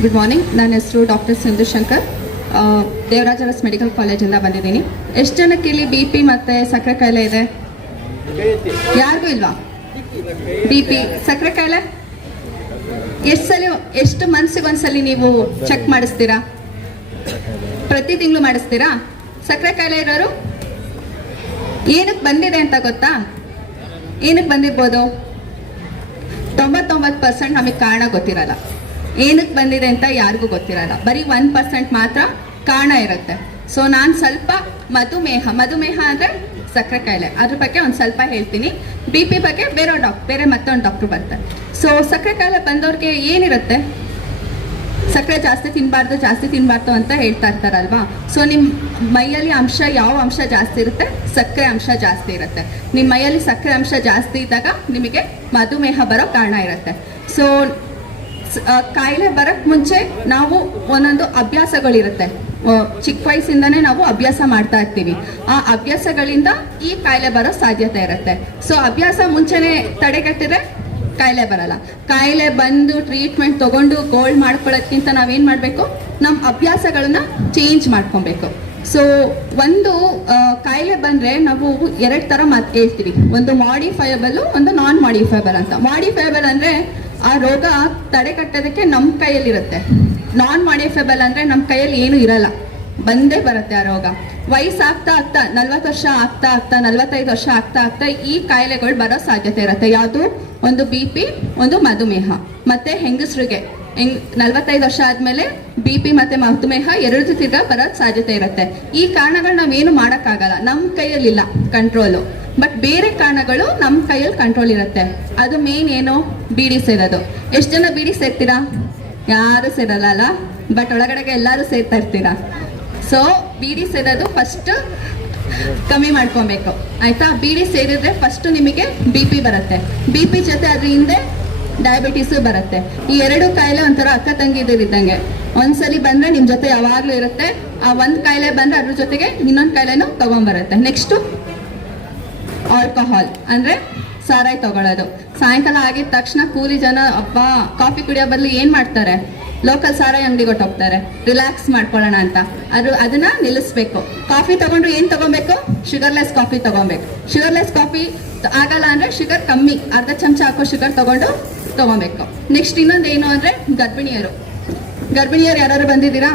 Good morning ನನ್ನ ಹೆಸರು doctor Sindhu Shankar. Devaraja Aras medical ಕಾಲೇಜಿಂದ ಬಂದಿದ್ದೀನಿ. ಎಷ್ಟು ಜನಕ್ಕೆ ಇಲ್ಲಿ ಬಿ ಪಿ ಮತ್ತು ಸಕ್ಕರೆ ಕಾಯಿಲೆ ಇದೆ? ಯಾರಿಗೂ ಇಲ್ವಾ? ಬಿ ಪಿ ಸಕ್ಕರೆ ಕಾಯಿಲೆ ಎಷ್ಟು ಸಲ, ಎಷ್ಟು ಮನ್ಸಿಗೆ ಒಂದ್ಸಲಿ ನೀವು ಚೆಕ್ ಮಾಡಿಸ್ತೀರಾ? ಪ್ರತಿ ತಿಂಗಳು ಮಾಡಿಸ್ತೀರಾ? ಸಕ್ಕರೆ ಕಾಯಿಲೆ ಇರೋರು? ಏನಕ್ಕೆ ಬಂದಿದೆ ಅಂತ ಗೊತ್ತಾ? ಏನಕ್ಕೆ ಬಂದಿರ್ಬೋದು? ತೊಂಬತ್ತೊಂಬತ್ತು ಪರ್ಸೆಂಟ್ ನಮಗೆ ಕಾರಣ ಗೊತ್ತಿರಲ್ಲ. ಏನಕ್ಕೆ ಬಂದಿದೆ ಅಂತ ಯಾರಿಗೂ ಗೊತ್ತಿರಲ್ಲ. ಬರೀ ಒನ್ ಪರ್ಸೆಂಟ್ ಮಾತ್ರ ಕಾರಣ ಇರುತ್ತೆ. ಸೊ ನಾನು ಸ್ವಲ್ಪ ಮಧುಮೇಹ ಮಧುಮೇಹ ಅಂದರೆ ಸಕ್ಕರೆ ಕಾಯಿಲೆ. ಅದ್ರ ಬಗ್ಗೆ ಒಂದು ಸ್ವಲ್ಪ ಹೇಳ್ತೀನಿ. ಬಿ ಪಿ ಬಗ್ಗೆ ಬೇರೆ ಡಾಕ್, ಬೇರೆ ಮತ್ತೊಂದು ಡಾಕ್ಟ್ರು ಬರ್ತಾರೆ. ಸೊ ಸಕ್ಕರೆ ಕಾಯಿಲೆ ಬಂದವ್ರಿಗೆ ಏನಿರುತ್ತೆ? ಸಕ್ಕರೆ ಜಾಸ್ತಿ ತಿನ್ನಬಾರ್ದು ಜಾಸ್ತಿ ತಿನ್ನಬಾರ್ದು ಅಂತ ಹೇಳ್ತಾ ಇರ್ತಾರಲ್ವಾ? ಸೊ ನಿಮ್ಮ ಮೈಯಲ್ಲಿ ಅಂಶ ಯಾವ ಅಂಶ ಜಾಸ್ತಿ ಇರುತ್ತೆ? ಸಕ್ಕರೆ ಅಂಶ ಜಾಸ್ತಿ ಇರುತ್ತೆ. ನಿಮ್ಮ ಮೈಯಲ್ಲಿ ಸಕ್ಕರೆ ಅಂಶ ಜಾಸ್ತಿ ಇದ್ದಾಗ ನಿಮಗೆ ಮಧುಮೇಹ ಬರೋ ಕಾರಣ ಇರುತ್ತೆ. ಸೊ ಕಾಯಿಲೆ ಬರಕ್ ಮುಂಚೆ ನಾವು ಒಂದೊಂದು ಅಭ್ಯಾಸಗಳಿರುತ್ತೆ. ಚಿಕ್ಕ ವಯಸ್ಸಿಂದಾನೇ ನಾವು ಅಭ್ಯಾಸ ಮಾಡ್ತಾ ಇರ್ತೀವಿ. ಆ ಅಭ್ಯಾಸಗಳಿಂದ ಈ ಕಾಯಿಲೆ ಬರೋ ಸಾಧ್ಯತೆ ಇರುತ್ತೆ. ಸೊ ಅಭ್ಯಾಸ ಮುಂಚೆನೆ ತಡೆಗಟ್ಟಿದ್ರೆ ಕಾಯಿಲೆ ಬರಲ್ಲ. ಕಾಯಿಲೆ ಬಂದು ಟ್ರೀಟ್ಮೆಂಟ್ ತಗೊಂಡು ಗೋಲ್ಡ್ ಮಾಡ್ಕೊಳ್ಳೋದ್ಕಿಂತ ನಾವೇನು ಮಾಡಬೇಕು? ನಮ್ಮ ಅಭ್ಯಾಸಗಳನ್ನ ಚೇಂಜ್ ಮಾಡ್ಕೊಬೇಕು. ಸೊ ಒಂದು ಕಾಯಿಲೆ ಬಂದರೆ ನಾವು ಎರಡು ಥರ ಮಾತು ಹೇಳ್ತೀವಿ. ಒಂದು ಮಾಡಿಫೈಯಬಲ್ ಒಂದು ನಾನ್ ಮಾಡಿಫೈಬಲ್ ಅಂತ. ಮಾಡಿಫೈಯಬಲ್ ಅಂದರೆ ಆ ರೋಗ ತಡೆಗಟ್ಟೋದಕ್ಕೆ ನಮ್ಮ ಕೈಯಲ್ಲಿರುತ್ತೆ. ನಾನ್ ಮಾಡಿಫೆಬಲ್ ಅಂದರೆ ನಮ್ಮ ಕೈಯಲ್ಲಿ ಏನೂ ಇರಲ್ಲ. ಬಂದೇ ಬರುತ್ತೆ ಆ ರೋಗ. ವಯಸ್ಸಾಗ್ತಾ ಆಗ್ತಾ, ನಲ್ವತ್ತು ವರ್ಷ ಆಗ್ತಾ ಆಗ್ತಾ, ನಲ್ವತ್ತೈದು ವರ್ಷ ಆಗ್ತಾ ಆಗ್ತಾ ಈ ಕಾಯಿಲೆಗಳು ಬರೋ ಸಾಧ್ಯತೆ ಇರುತ್ತೆ. ಯಾವುದು? ಒಂದು ಬಿ ಪಿ, ಒಂದು ಮಧುಮೇಹ. ಮತ್ತೆ ಹೆಂಗಸರಿಗೆ. ಹೆಂಗ್, ನಲ್ವತ್ತೈದು ವರ್ಷ ಆದಮೇಲೆ ಬಿ ಪಿ ಮತ್ತೆ ಮಧುಮೇಹ ಎರಡು ತಿರ್ಗಾ ಬರೋ ಸಾಧ್ಯತೆ ಇರುತ್ತೆ. ಈ ಕಾರಣಗಳು ನಾವೇನು ಮಾಡೋಕ್ಕಾಗಲ್ಲ. ನಮ್ಮ ಕೈಯಲ್ಲಿಲ್ಲ ಕಂಟ್ರೋಲು ಬಟ್ ಬೇರೆ ಕಾರಣಗಳು ನಮ್ಮ ಕೈಯಲ್ಲಿ ಕಂಟ್ರೋಲ್ ಇರುತ್ತೆ. ಅದು ಮೇನ್ ಏನು? ಬೀಡಿ ಸೇರೋದು ಎಷ್ಟು ಜನ ಬೀಡಿ ಸೇರ್ತೀರಾ ಯಾರು ಸೇರಲ್ಲ ಅಲ್ಲ? ಬಟ್ ಒಳಗಡೆಗೆ ಎಲ್ಲರೂ ಸೇರ್ತಾ ಇರ್ತೀರಾ? ಸೊ ಬೀಡಿ ಸೇರೋದು ಫಸ್ಟ್ ಕಮ್ಮಿ ಮಾಡ್ಕೊಬೇಕು. ಆಯ್ತಾ? ಬೀಡಿ ಸೇರಿದ್ರೆ ಫಸ್ಟ್ ನಿಮಗೆ ಬಿ ಪಿ ಬರುತ್ತೆ. ಬಿ ಪಿ ಜೊತೆ ಅದ್ರ ಹಿಂದೆ ಡಯಾಬಿಟೀಸು ಬರುತ್ತೆ. ಈ ಎರಡು ಕಾಯಿಲೆ ಒಂಥರ ಅಕ್ಕ ತಂಗಿದಿರಿದ್ದಂಗೆ ಒಂದ್ಸಲಿ ಬಂದ್ರೆ ನಿಮ್ ಜೊತೆ ಯಾವಾಗ್ಲೂ ಇರುತ್ತೆ. ಆ ಒಂದ್ ಕಾಯಿಲೆ ಬಂದ್ರೆ ಅದ್ರ ಜೊತೆಗೆ ಇನ್ನೊಂದ್ ಕಾಯಿಲೆನೂ ತಗೊಂಡ್ಬರುತ್ತೆ ನೆಕ್ಸ್ಟು ಆಲ್ಕೋಹಾಲ್ ಅಂದ್ರೆ ಸಾರಾಯಿ ತಗೊಳ್ಳೋದು. ಸಾಯಂಕಾಲ ಆಗಿದ ತಕ್ಷಣ ಕೂಲಿ ಜನ ಅಪ್ಪ ಕಾಫಿ ಕುಡಿಯೋ ಬದಲು ಏನ್ ಮಾಡ್ತಾರೆ? ಲೋಕಲ್ ಸಾರಾಯಿ ಅಂಗಡಿಗೆ ಹೋಗ್ತಾರೆ ರಿಲ್ಯಾಕ್ಸ್ ಮಾಡ್ಕೊಳ್ಳೋಣ ಅಂತ. ಅದು, ಅದನ್ನ ನಿಲ್ಲಿಸ್ಬೇಕು. ಕಾಫಿ ತಗೊಂಡ್ರು ಏನ್ ತಗೊಬೇಕು? ಶುಗರ್ಲೆಸ್ ಕಾಫಿ ತಗೊಬೇಕು. ಶುಗರ್ಲೆಸ್ ಕಾಫಿ ಆಗಲ್ಲ ಅಂದ್ರೆ ಶುಗರ್ ಕಮ್ಮಿ. ಅರ್ಧ ಚಮಚ ಹಾಕೋ ಶುಗರ್ ತಗೊಂಡು ತಗೊಬೇಕು ನೆಕ್ಸ್ಟ್ ಇನ್ನೊಂದು ಏನು ಅಂದ್ರೆ ಗರ್ಭಿಣಿಯರು. ಗರ್ಭಿಣಿಯರು ಯಾರು ಬಂದಿದ್ದೀರಾ?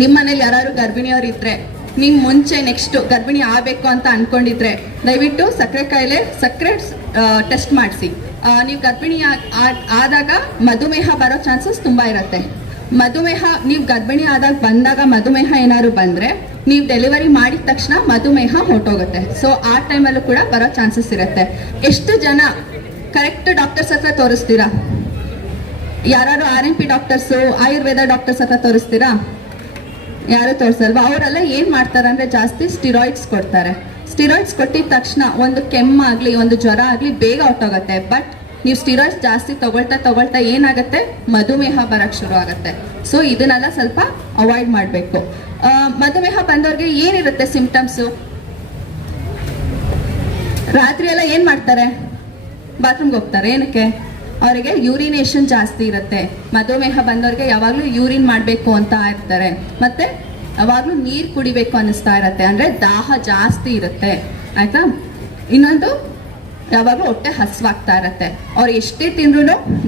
ನಿಮ್ಮ ಮನೇಲಿ ಯಾರು ಗರ್ಭಿಣಿಯವರು ಇದ್ರೆ, ನಿಮ್ ಮುಂಚೆ ನೆಕ್ಸ್ಟ್ ಗರ್ಭಿಣಿ ಆಗಬೇಕು ಅಂತ ಅನ್ಕೊಂಡಿದ್ರೆ, ದಯವಿಟ್ಟು ಸಕ್ಕರೆ ಕಾಯಿಲೆ ಸಕ್ಕರೆ ಟೆಸ್ಟ್ ಮಾಡಿಸಿ. ನೀವು ಗರ್ಭಿಣಿ ಆದಾಗ ಮಧುಮೇಹ ಬರೋ ಚಾನ್ಸಸ್ ತುಂಬಾ ಇರುತ್ತೆ. ಮಧುಮೇಹ, ನೀವು ಗರ್ಭಿಣಿ ಆದಾಗ ಬಂದಾಗ ಮಧುಮೇಹ ಏನಾದ್ರು ಬಂದ್ರೆ, ನೀವು ಡೆಲಿವರಿ ಮಾಡಿದ ತಕ್ಷಣ ಮಧುಮೇಹ ಹೊರಟೋಗುತ್ತೆ. ಸೊ ಆ ಟೈಮಲ್ಲೂ ಕೂಡ ಬರೋ ಚಾನ್ಸಸ್ ಇರುತ್ತೆ. ಎಷ್ಟು ಜನ ಕರೆಕ್ಟ್ ಡಾಕ್ಟರ್ಸ್ ಹತ್ರ ತೋರಿಸ್ತೀರಾ? ಯಾರು R N P doctors Ayurveda doctors ಹತ್ರ ತೋರಿಸ್ತೀರಾ? ಯಾರು ತೋರಿಸಲ್ವಾ? ಅವರೆಲ್ಲ ಏನು ಮಾಡ್ತಾರೆ ಅಂದರೆ ಜಾಸ್ತಿ ಸ್ಟಿರಾಯ್ಡ್ಸ್ ಕೊಡ್ತಾರೆ. ಸ್ಟಿರಾಯ್ಡ್ಸ್ ಕೊಟ್ಟಿದ ತಕ್ಷಣ ಒಂದು ಕೆಮ್ಮಾಗಲಿ ಒಂದು ಜ್ವರ ಆಗಲಿ ಬೇಗ ಹೊಟ್ಟೋಗುತ್ತೆ ಬಟ್ ನೀವು ಸ್ಟಿರಾಯ್ಡ್ಸ್ ಜಾಸ್ತಿ ತಗೊಳ್ತಾ ತಗೊಳ್ತಾ ಏನಾಗುತ್ತೆ? ಮಧುಮೇಹ ಬರಕ್ಕೆ ಶುರು ಆಗುತ್ತೆ. ಸೊ ಇದನ್ನೆಲ್ಲ ಸ್ವಲ್ಪ ಅವಾಯ್ಡ್ ಮಾಡಬೇಕು. ಮಧುಮೇಹ ಬಂದವ್ರಿಗೆ ಏನಿರುತ್ತೆ ಸಿಂಪ್ಟಮ್ಸು ರಾತ್ರಿ ಎಲ್ಲ ಏನು ಮಾಡ್ತಾರೆ? ಬಾತ್ರೂಮ್ಗೆ ಹೋಗ್ತಾರೆ. ಏನಕ್ಕೆ? ಅವರಿಗೆ ಯೂರಿನೇಷನ್ ಜಾಸ್ತಿ ಇರುತ್ತೆ. ಮಧುಮೇಹ ಬಂದವ್ರಿಗೆ ಯಾವಾಗಲೂ ಯೂರಿನ್ ಮಾಡಬೇಕು ಅಂತ ಇರ್ತಾರೆ. ಮತ್ತೆ ಯಾವಾಗಲೂ ನೀರು ಕುಡಿಬೇಕು ಅನ್ನಿಸ್ತಾ ಇರತ್ತೆ. ಅಂದರೆ ದಾಹ ಜಾಸ್ತಿ ಇರುತ್ತೆ. ಆಯ್ತಾ? ಇನ್ನೊಂದು ಯಾವಾಗಲೂ ಹೊಟ್ಟೆ ಹಸ್ವಾಗ್ತಾ ಇರತ್ತೆ ಅವ್ರು ಎಷ್ಟೇ ತಿಂದ್ರು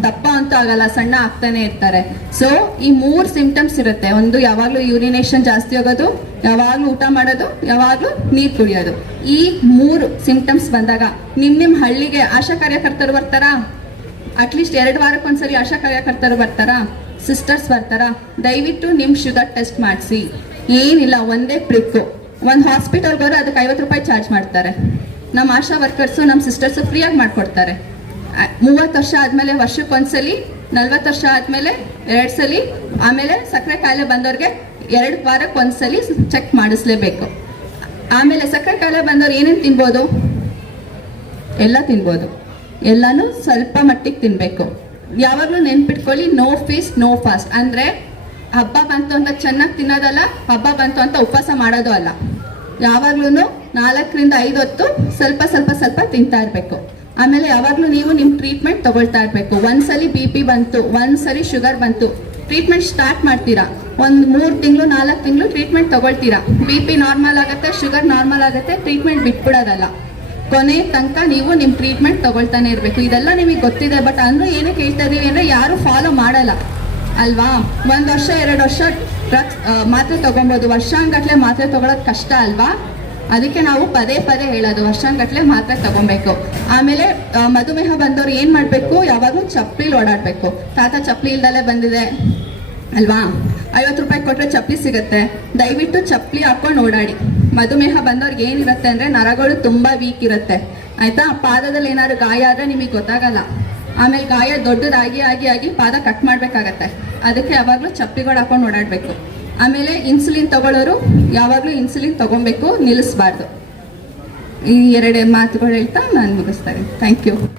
ದಪ್ಪ ಅಂತೂ ಆಗಲ್ಲ, ಸಣ್ಣ ಆಗ್ತಾನೆ ಇರ್ತಾರೆ. ಸೊ ಈ ಮೂರು ಸಿಂಪ್ಟಮ್ಸ್ ಇರುತ್ತೆ. ಒಂದು, ಯಾವಾಗಲೂ ಯೂರಿನೇಷನ್ ಜಾಸ್ತಿ ಹೋಗೋದು, ಯಾವಾಗಲೂ ಊಟ ಮಾಡೋದು, ಯಾವಾಗಲೂ ನೀರು ಕುಡಿಯೋದು. ಈ ಮೂರು ಸಿಂಪ್ಟಮ್ಸ್ ಬಂದಾಗ ನಿಮ್ಮ ನಿಮ್ಮ ಹಳ್ಳಿಗೆ ಆಶಾ ಕಾರ್ಯಕರ್ತರು ಬರ್ತಾರಾ? ಅಟ್ಲೀಸ್ಟ್ ಎರಡು ವಾರಕ್ಕೊಂದ್ಸರಿ ಆಶಾ ಕಾರ್ಯಕರ್ತರು ಬರ್ತಾರಾ? ಸಿಸ್ಟರ್ಸ್ ಬರ್ತಾರಾ? ದಯವಿಟ್ಟು ನಿಮ್ಮ ಶುಗರ್ ಟೆಸ್ಟ್ ಮಾಡಿಸಿ. ಏನಿಲ್ಲ, ಒಂದೇ ಪ್ರಿಕ್ಕು ಒಂದು ಹೋದ್ರೆ ಅದಕ್ಕೆ ಐವತ್ತು ರೂಪಾಯಿ ಚಾರ್ಜ್ ಮಾಡ್ತಾರೆ. ನಮ್ಮ ಆಶಾ ವರ್ಕರ್ಸು ನಮ್ಮ ಸಿಸ್ಟರ್ಸು ಫ್ರೀಯಾಗಿ ಮಾಡಿಕೊಡ್ತಾರೆ. ಮೂವತ್ತು ವರ್ಷ ಆದಮೇಲೆ ವರ್ಷಕ್ಕೊಂದ್ಸಲಿ ನಲ್ವತ್ತು ವರ್ಷ ಆದಮೇಲೆ ಎರಡು ಸಲ, ಆಮೇಲೆ ಸಕ್ಕರೆ ಕಾಯಿಲೆ ಬಂದವ್ರಿಗೆ ಎರಡು ವಾರಕ್ಕೆ ಒಂದ್ಸಲಿ ಚೆಕ್ ಮಾಡಿಸ್ಲೇಬೇಕು. ಆಮೇಲೆ ಸಕ್ಕರೆ ಕಾಯಿಲೆ ಬಂದವ್ರು ಏನೇನು ತಿನ್ಬೋದು? ಎಲ್ಲ ತಿನ್ಬೋದು. ಎಲ್ಲನೂ ಸ್ವಲ್ಪ ಮಟ್ಟಿಗೆ ತಿನ್ಬೇಕು. ಯಾವಾಗಲೂ ನೆನ್ಪಿಟ್ಕೊಳ್ಳಿ ನೋ ಫೀಸ್ ನೋ ಫಾಸ್ಟ್ ಅಂದರೆ ಹಬ್ಬ ಬಂತು ಅಂತ ಚೆನ್ನಾಗಿ ತಿನ್ನೋದಲ್ಲ, ಹಬ್ಬ ಬಂತು ಅಂತ ಉಪವಾಸ ಮಾಡೋದು ಅಲ್ಲ. ಯಾವಾಗ್ಲೂ ನಾಲ್ಕರಿಂದ ಐದು ಹೊತ್ತು ಸ್ವಲ್ಪ ಸ್ವಲ್ಪ ಸ್ವಲ್ಪ ತಿಂತಾ ಇರಬೇಕು. ಆಮೇಲೆ ಯಾವಾಗಲೂ ನೀವು ನಿಮ್ಮ ಟ್ರೀಟ್ಮೆಂಟ್ ತಗೊಳ್ತಾ ಇರಬೇಕು. ಒಂದ್ಸಲಿ ಬಿ ಪಿ ಬಂತು ಒಂದ್ಸಲಿ ಶುಗರ್ ಬಂತು ಟ್ರೀಟ್ಮೆಂಟ್ ಸ್ಟಾರ್ಟ್ ಮಾಡ್ತೀರಾ? ಒಂದು ಮೂರು ತಿಂಗಳು, ನಾಲ್ಕು ತಿಂಗಳು ಟ್ರೀಟ್ಮೆಂಟ್ ತಗೊಳ್ತೀರಾ? ಬಿ ಪಿ ನಾರ್ಮಲ್ ಆಗುತ್ತೆ ಶುಗರ್ ನಾರ್ಮಲ್ ಆಗುತ್ತೆ ಟ್ರೀಟ್ಮೆಂಟ್ ಬಿಟ್ಬಿಡೋದಲ್ಲ. ಕೊನೆ ತನಕ ನೀವು ನಿಮ್ಮ ಟ್ರೀಟ್ಮೆಂಟ್ ತಗೊಳ್ತಾನೆ ಇರಬೇಕು. ಇದೆಲ್ಲ ನಿಮಗೆ ಗೊತ್ತಿದೆ ಬಟ್ ಅಂದ್ರೂ ಏನಕ್ಕೆ ಹೇಳ್ತಾ ಇದ್ದೀವಿ ಅಂದರೆ ಯಾರು ಫಾಲೋ ಮಾಡಲ್ಲ. ಅಲ್ವಾ? ಒಂದು ವರ್ಷ, ಎರಡು ವರ್ಷ ಡ್ರಗ್ಸ್ ಮಾತ್ರೆ ತಗೊಬೋದು ವರ್ಷಾಂಗಟ್ಲೆ ಮಾತ್ರೆ ತೊಗೊಳೋದು ಕಷ್ಟ ಅಲ್ವಾ? ಅದಕ್ಕೆ ನಾವು ಪದೇ ಪದೇ ಹೇಳೋದು ವರ್ಷಾನ್ಗಟ್ಲೆ ಮಾತ್ರ ತಗೊಬೇಕು. ಆಮೇಲೆ ಮಧುಮೇಹ ಬಂದವ್ರು ಏನು ಮಾಡಬೇಕು? ಯಾವಾಗಲೂ ಚಪ್ಪಲಿಲಿ ಓಡಾಡಬೇಕು. ತಾತ ಚಪ್ಪಲಿ ಇಲ್ದಲೇ ಬಂದಿದೆ. ಅಲ್ವಾ? ಐವತ್ತು ರೂಪಾಯಿ ಕೊಟ್ಟರೆ ಚಪ್ಪಲಿ ಸಿಗುತ್ತೆ. ದಯವಿಟ್ಟು ಚಪ್ಪಲಿ ಹಾಕೊಂಡು ಓಡಾಡಿ. ಮಧುಮೇಹ ಬಂದವ್ರಿಗೆ ಏನಿರುತ್ತೆ ಅಂದರೆ ನರಗಳು ತುಂಬ ವೀಕ್ ಇರುತ್ತೆ. ಆಯಿತಾ? ಪಾದದಲ್ಲಿ ಏನಾದ್ರು ಗಾಯ ಆದರೆ ನಿಮಗೆ ಗೊತ್ತಾಗಲ್ಲ. ಆಮೇಲೆ ಗಾಯ ದೊಡ್ಡದಾಗಿ ಆಗಿ ಆಗಿ ಪಾದ ಕಟ್ ಮಾಡಬೇಕಾಗತ್ತೆ. ಅದಕ್ಕೆ ಯಾವಾಗಲೂ ಚಪ್ಪಲಿಗಳು ಹಾಕೊಂಡು ಓಡಾಡಬೇಕು. ಆಮೇಲೆ ಇನ್ಸುಲಿನ್ ತಗೊಳ್ಳೋರು ಯಾವಾಗಲೂ ಇನ್ಸುಲಿನ್ ತಗೊಬೇಕು ನಿಲ್ಲಿಸಬಾರ್ದು. ಈ ಎರಡೇ ಮಾತುಗಳು ಹೇಳ್ತಾ ನಾನು ಮುಗಿಸ್ತಾರೆ ಥ್ಯಾಂಕ್ ಯು